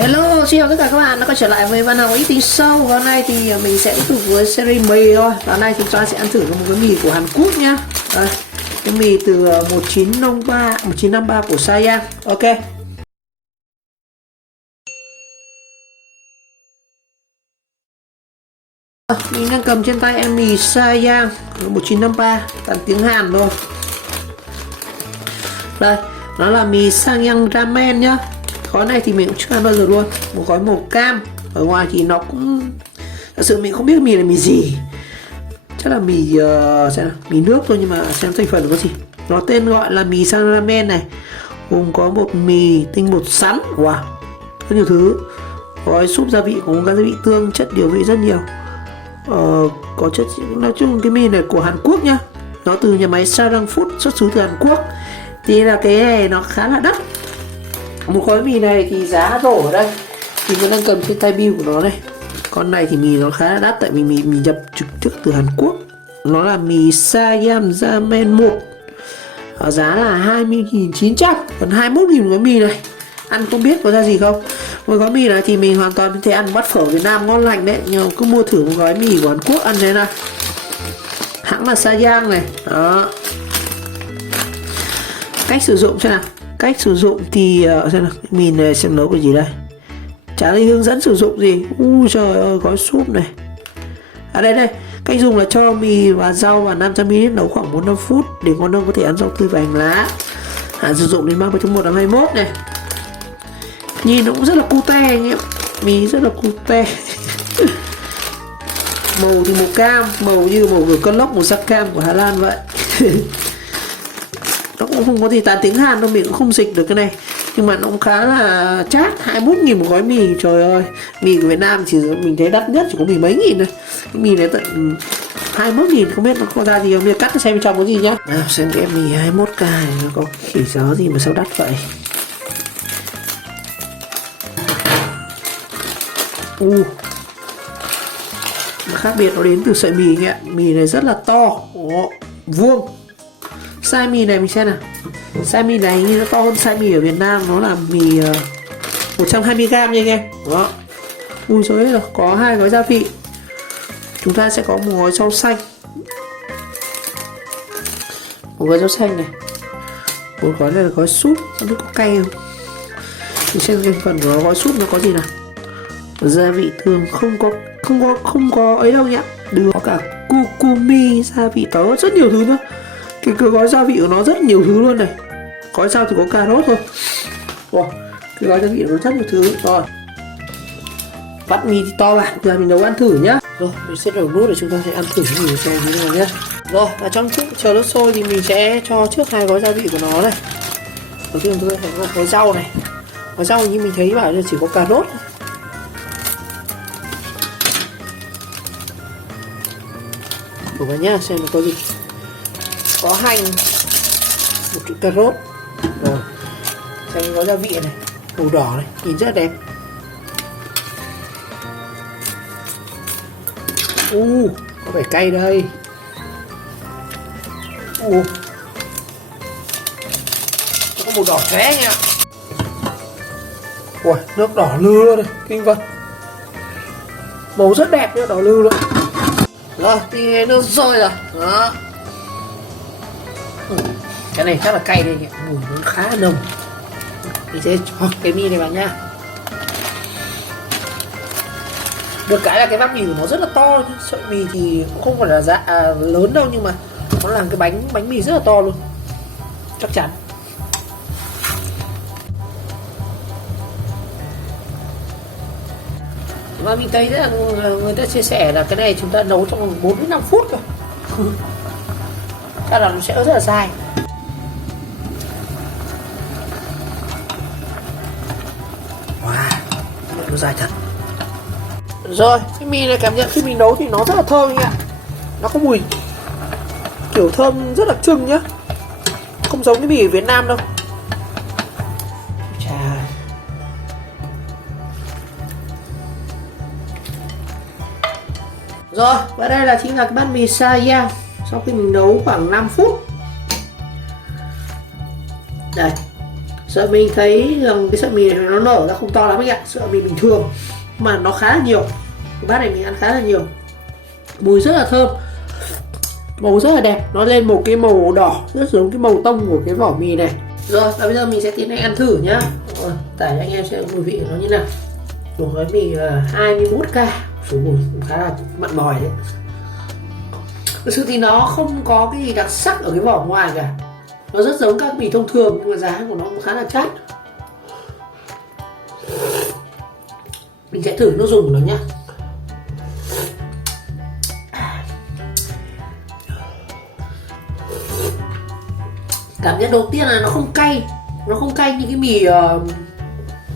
Hello, xin chào tất cả các bạn đã quay trở lại với Văn Hồng Eating Show. Hôm nay thì mình sẽ tiếp tục với series mì thôi. Hôm nay thì chúng ta sẽ ăn thử một cái mì của Hàn Quốc nhá. Đây, cái mì từ 1953 của Sayang. Ok. Mình đang cầm trên tay ăn mì Sayang 1953, toàn tiếng Hàn thôi. Đây, nó là mì Sayang ramen nhá. Gói này thì mình cũng chưa ăn bao giờ luôn. Một gói màu cam. Ở ngoài thì nó cũng thật sự mình không biết mì là mì gì. Chắc là mì mì nước thôi, nhưng mà xem thành phần có gì. Nó tên gọi là mì Sayang ramen này. Gồm có bột mì, tinh bột sắn. Wow, rất nhiều thứ. Gói súp gia vị cũng có gia vị tương, chất điều vị rất nhiều. Có chất, nói chung cái mì này của Hàn Quốc nhá. Nó từ nhà máy Sarang Food, xuất xứ từ Hàn Quốc. Thì là cái này nó khá là đắt. Một gói mì này thì giá đổ ở đây thì mình đang cầm trên tay bill của nó này. Con này thì mì nó khá là đắt, tại vì mì nhập trực tiếp từ Hàn Quốc. Nó là mì Sayang ramen 1, giá là 20.900, còn 21.000 gói mì này. Ăn không biết có ra gì không. Một gói mì này thì mình hoàn toàn có thể ăn bát phở Việt Nam ngon lành đấy, nhưng mà cứ mua thử một gói mì của Hàn Quốc ăn thế nào. Hãng là Sayang này. Đó. Cách sử dụng xem nào. Cách sử dụng thì xem nào, mì này xem nấu cái gì đây. Chả thấy hướng dẫn sử dụng gì. Trời ơi, gói súp này. À đây đây, cách dùng là cho mì và rau vào 500ml, nấu khoảng 4-5 phút để con nông có thể ăn rau tươi và hành lá. Sử dụng đến 30/1/21 này. Nhìn nó cũng rất là cute anh em. Mì rất là cute. Màu thì màu cam, màu như màu của con lốc, màu sắc cam của Hà Lan vậy. Nó cũng không có gì tán tiếng Hàn đâu, mình cũng không dịch được cái này. Nhưng mà nó cũng khá là chát, 21.000 một gói mì. Trời ơi, mì của Việt Nam chỉ mình thấy đắt nhất chỉ có 10 mấy nghìn thôi. Cái mì này tận 21.000, không biết nó có ra gì không. Bây giờ cắt xem bên trong có gì nhá. Nào xem cái mì 21k này nó có khỉ gió gì mà sao đắt vậy. Khác biệt nó đến từ sợi mì anh ạ. Mì này rất là to. Vuông. Size mì này mình xem nào. Size mì này như nó to hơn size mì ở Việt Nam. Nó là mì 120g nha anh em. Đó. Ui trời ơi, có 2 gói gia vị. Chúng ta sẽ có một gói rau xanh. Một gói rau xanh này. Một gói này là gói súp. Không biết có cay không. Mình xem thành phần của gói súp nó có gì nào. Gia vị thường không có ấy đâu nhá. Được, có cả curcumi, gia vị tớ, rất nhiều thứ nữa. Cái gói gia vị của nó rất nhiều thứ luôn này. Gói sau thì có cà rốt thôi. Wow, cái gói gia vị nó rất nhiều thứ. Rồi, bát mì thì to bản, giờ mình nấu ăn thử nhá. Rồi, mình sẽ đổ nút để chúng ta sẽ ăn thử cái mì xem như thế nào nhé. Rồi, và trong trước chờ nước sôi thì mình sẽ cho trước 2 gói gia vị của nó này. Đầu tiên tôi sẽ có gói rau này. Gói rau như mình thấy bảo là chỉ có cà rốt. Đổ vào nhá, xem nó có gì. Có hành, một chút cà rốt. Rồi, xem gói gia vị này, màu đỏ này, nhìn rất là đẹp. Có vẻ cay đây. Nó có màu đỏ chóe nha. Ui, nước đỏ lư luôn này, kinh vật. Màu rất đẹp nhá, đỏ lư luôn. Rồi, thì nước sôi rồi. Đó. Cái này chắc là cay đây nhỉ, mùi nó khá là nồng. Mình sẽ cho cái mì này vào nha. Được cái là cái bát mì của nó rất là to nhá. Sợi mì thì cũng không phải là lớn đâu, nhưng mà nó làm cái bánh mì rất là to luôn. Chắc chắn. Và mình thấy là người ta chia sẻ là cái này chúng ta nấu trong 4-5 phút thôi. Chắc là nó sẽ rất là dài. Wow, nó dài thật. Rồi, cái mì này cảm nhận khi mình nấu thì nó rất là thơm nha. Nó có mùi kiểu thơm rất đặc trưng nhá. Không giống cái mì ở Việt Nam đâu. Rồi, và đây là chính là cái bát mì Sayang sau khi mình nấu khoảng 5 phút. Đây, Sợi mình thấy rằng cái sợi mì này nó nở ra không to lắm anh ạ, sợi mì bình thường mà nó khá là nhiều. Cái bát này mình ăn khá là nhiều, mùi rất là thơm, màu rất là đẹp, nó lên một cái màu đỏ rất giống cái màu tông của cái vỏ mì này. Rồi và bây giờ mình sẽ tiến hành ăn thử nhá. Tải cho anh em xem mùi vị của nó như nào. Một gói mì 21k, số mùi cũng khá là mặn mòi đấy. Thực sự thì nó không có cái gì đặc sắc ở cái vỏ ngoài cả, nó rất giống các mì thông thường nhưng mà giá của nó cũng khá là chát. Mình sẽ thử nước dùng của nó nhá. Cảm giác đầu tiên là nó không cay, nó không cay như cái mì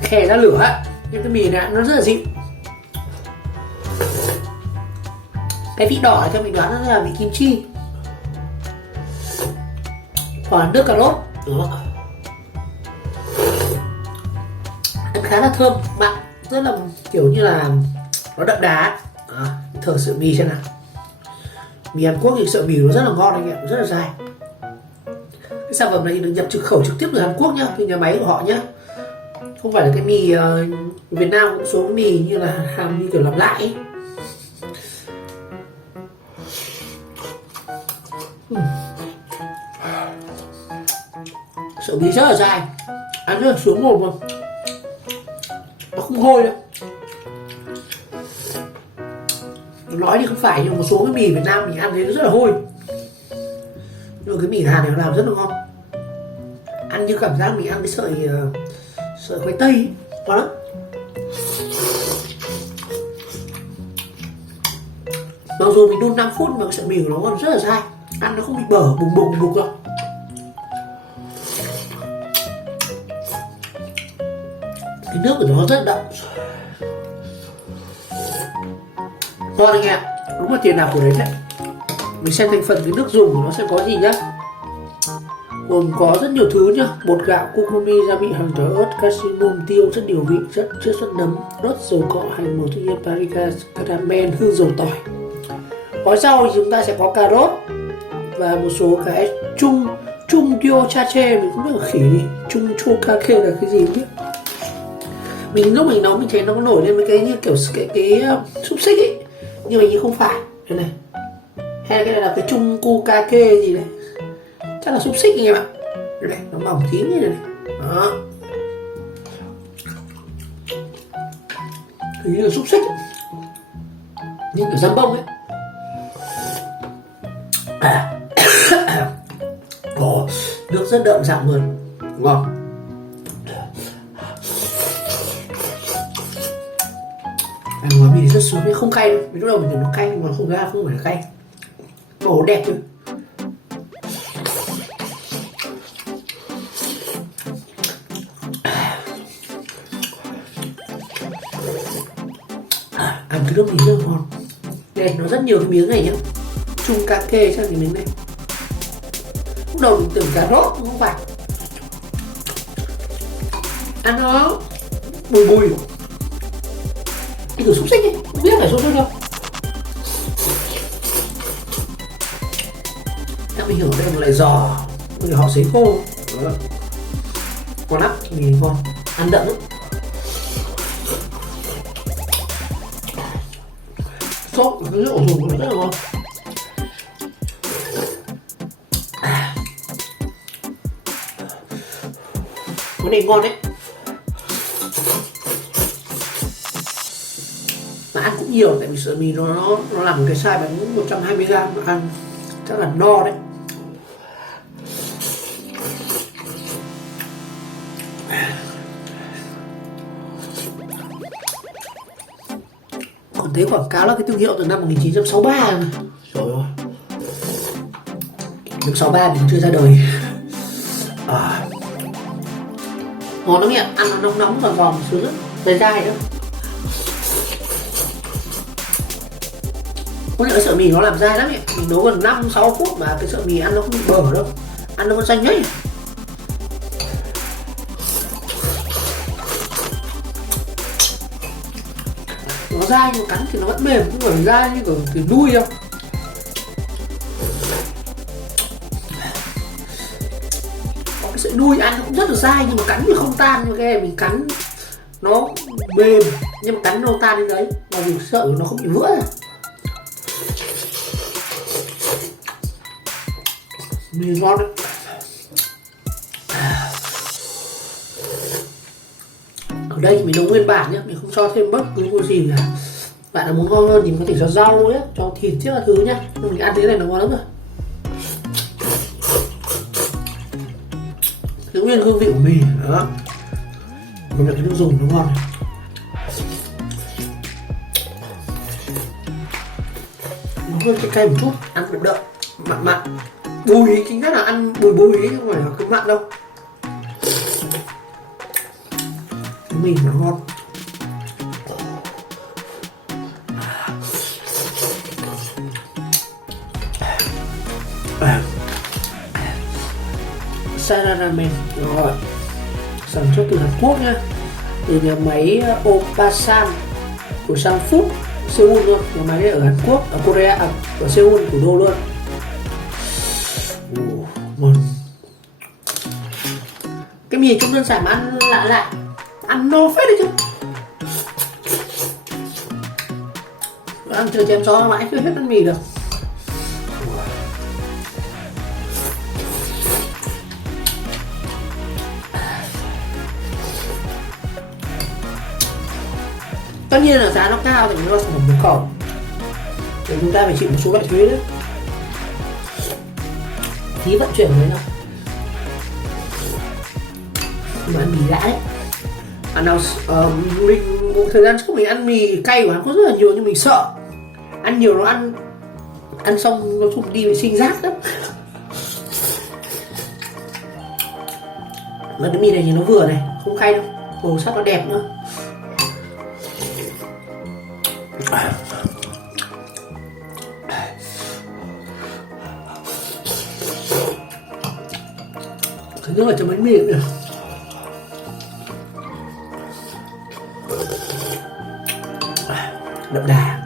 khè ra lửa ấy. Nhưng cái mì này nó rất là dịu. Cái vị đỏ cho mình đoán nó là vị kim chi hoặc là nước cà rốt. Đó. Ăn khá là thơm, mặn, rất là kiểu như là nó đậm đá. Thử sợi mì xem nào. Mì Hàn Quốc thì sợi mì nó rất là ngon anh em, rất là dài. Cái sản phẩm này được nhập trực khẩu trực tiếp từ Hàn Quốc nhá, từ nhà máy của họ nhá, không phải là cái mì Việt Nam. Một số cái mì như là hàng như kiểu làm lại ấy. Sợi mì rất là dài, ăn rất là sướng mồm mà nó không hôi đâu. Nói thì không phải, nhưng một số cái mì Việt Nam mình ăn thấy nó rất là hôi, nhưng mà cái mì Hàn này nó làm rất là ngon. Ăn như cảm giác mình ăn cái sợi khoai tây ấy. Ngon lắm. Mặc dù mình đun 5 phút mà cái sợi mì của nó còn rất là dai, ăn nó không bị bở bùng bục đâu. Cái nước của nó rất đậm, ngon anh em, đúng là tiền nào của đấy đấy. Mình xem thành phần cái nước dùng của nó sẽ có gì nhá. Gồm có rất nhiều thứ nhá: bột gạo, curcuma, gia vị hành tỏi, ớt, cashew, tiêu, chất điều vị, chất xuất nấm, ớt, dầu cọ, hành, màu tự nhiên, paprika, caramel, hương, dầu tỏi. Gói rau thì chúng ta sẽ có cà rốt và một số cái chung kyo chache, mình không biết là khỉ gì, chung chua kake là cái gì không biết. Lúc mình nấu mình thấy nó có nổi lên mấy cái như kiểu cái xúc xích ấy, nhưng mà như không phải. Đây này, hay cái này là cái chung cu kake gì đấy, chắc là xúc xích anh em ạ. Đây này, nó mỏng tí như này này. Đó, hình như là xúc xích, như kiểu giam bông ấy. Nước rất đậm dặm luôn, ngon. Ăn gói mì rất sướng, không cay đâu. Lúc đầu mình tưởng nó cay nhưng mà không ra, không phải là cay, màu đẹp thôi. Ăn cái nước mì rất ngon. Đây, nó rất nhiều cái miếng này nhá. Chung kake cho cái miếng này. Lúc đầu mình tưởng cà rốt, không phải. Ăn nó bùi cái kiểu xúc xích ấy, không biết phải xúc xích đâu. Chắc mình hiểu đây một loại giò, vì họ sấy khô. Đó. Ngon lắm, mì ngon, ăn đậm lắm. Sốt, cái rượu dùng của nó rất là ngon. Cái này ngon đấy. Mà ăn cũng nhiều, tại vì sợi mì nó làm một cái size bánh 120g, ăn chắc là no đấy. Còn thấy quảng cáo là cái thương hiệu từ năm 1963 rồi. Trời ơi, nước 63 mình chưa ra đời. Ngon lắm nhỉ, ăn nó nóng và giòn sướng rất dai dai nữa. Có những cái sợi mì nó làm dai lắm nhỉ, mình nấu gần 5-6 phút mà cái sợi mì ăn nó không bị bở đâu, ăn nó vẫn xanh nhấy. Nó dai nhưng cắn thì nó vẫn mềm, không phải dai như kiểu cái đuôi đâu. Có cái sợi đuôi ăn nó cũng rất là dai nhưng mà cắn thì không tan, như cái này mình cắn nó mềm nhưng mà cắn nó tan đến đấy, mà mình sợ nó không bị vỡ ra. Mì ngon đấy. Ở đây mình nấu nguyên bản nhé, mình không cho thêm bất cứ một gì cả. Bạn nào muốn ngon hơn thì mình có thể cho rau nhé, cho thịt trước là thứ nhé. Nhưng mình ăn thế này nó ngon lắm rồi. Giữ nguyên hương vị của mì đó. Còn cái nước dùng nó ngon này. Nó hơi cay cay một chút, ăn cũng đậm, mặn mặn. Bùi chính xác là ăn bùi bùi ấy, không phải là cứ mặn đâu. Cái mì nó ngon. Sara ramen rồi, sản xuất từ Hàn Quốc nha, từ nhà máy Opasan của Sang Food Seoul luôn. Nhà máy này ở Hàn Quốc, ở Korea, ở Seoul thủ đô luôn. Ngon. Cái mì trông đơn giản mà ăn lạ lạ, ăn no phết đấy chứ. Ăn chờ chém gió mãi chưa hết ăn mì được. Tất nhiên là giá nó cao thì nó là sản phẩm nhập khẩu, thì chúng ta phải chịu một số loại thuế đấy, phí vận chuyển đấy đâu. Nhưng mà ăn mì đã đấy. Nào mình một thời gian trước mình ăn mì cay của Hàn Quốc rất là nhiều nhưng mình sợ ăn nhiều, nó ăn xong nó chung đi vệ sinh rác lắm. Mà cái mì này thì nó vừa này, không cay đâu, màu sắc nó đẹp nữa. Thứ nhất là cho bánh mì cũng được. Đậm đà.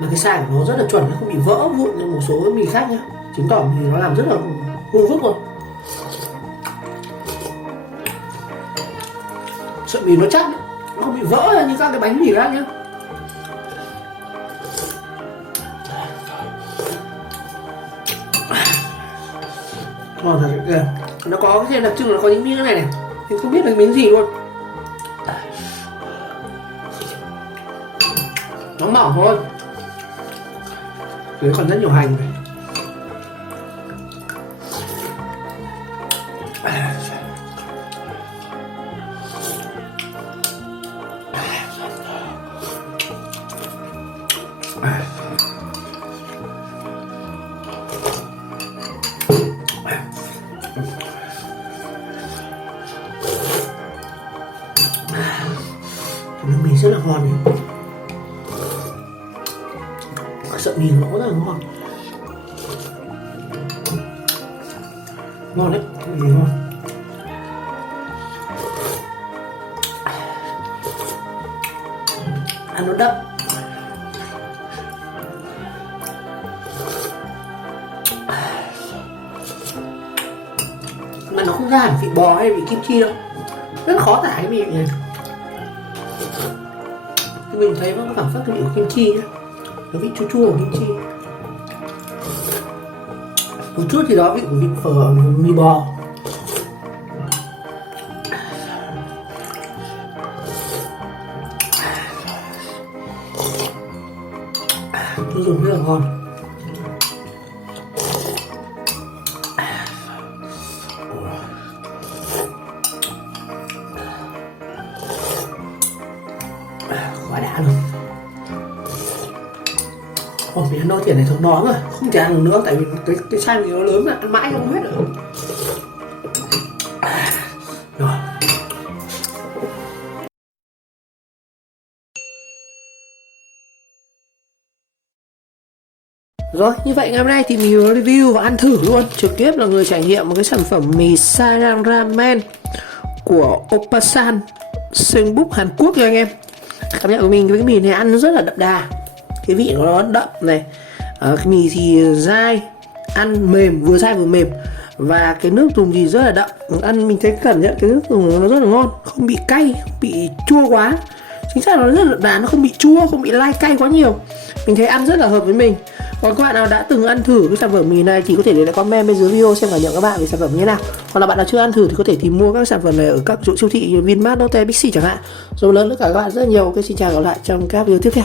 Mà cái size của nó rất là chuẩn, nó không bị vỡ vụn như một số cái mì khác nhá, chứng tỏ mì nó làm rất là vuông vức rồi. Sợi mì nó chắc, nó không bị vỡ ra như các cái bánh mì khác nhá. Ngon thật kìa. Nó có cái đặc trưng là có những miếng này này, mình không biết là miếng gì luôn. Nó mỏng thôi, dưới còn rất nhiều hành này. Nước mì rất là ngon này. Sợi mì nó rất là ngon. Ngon đấy, mì ngon. Ăn nó đậm. Mà nó không ra hẳn vị bò hay vị kim chi đâu. Rất khó tả cái mì này. Mình thấy nó cảm giác cái vị của kim chi nhá, nó vị chua chua của kim chi, một chút thì đó vị của vị phở mì bò. Tôi dùng rất là ngon. Quá đã luôn. Mình ăn no tiền này thật no rồi, không thể ăn được nữa tại vì cái size mình nó lớn mà ăn mãi không hết rồi. Rồi, như vậy ngày hôm nay thì mình review và ăn thử luôn, trực tiếp là người trải nghiệm một cái sản phẩm mì Sarang Ramen của Opasan Seoul Hàn Quốc cho anh em. Cảm nhận của mình với cái mì này ăn nó rất là đậm đà, cái vị của nó đậm này, Cái mì thì dai, ăn mềm, vừa dai vừa mềm. Và cái nước dùng thì rất là đậm. Ăn mình thấy cảm nhận cái nước dùng nó rất là ngon, không bị cay, không bị chua quá. Chính xác nó rất là đà, nó không bị chua, không bị lai cay quá nhiều. Mình thấy ăn rất là hợp với mình. Còn các bạn nào đã từng ăn thử cái sản phẩm mì này thì có thể để lại comment bên dưới video xem cảm nhận các bạn về sản phẩm như thế nào. Còn là bạn nào chưa ăn thử thì có thể tìm mua các sản phẩm này ở các chỗ siêu thị như Vinmart, Lotte, Bixi chẳng hạn. Rồi lớn tất cả các bạn rất là nhiều. Xin chào, gặp lại trong các video tiếp theo.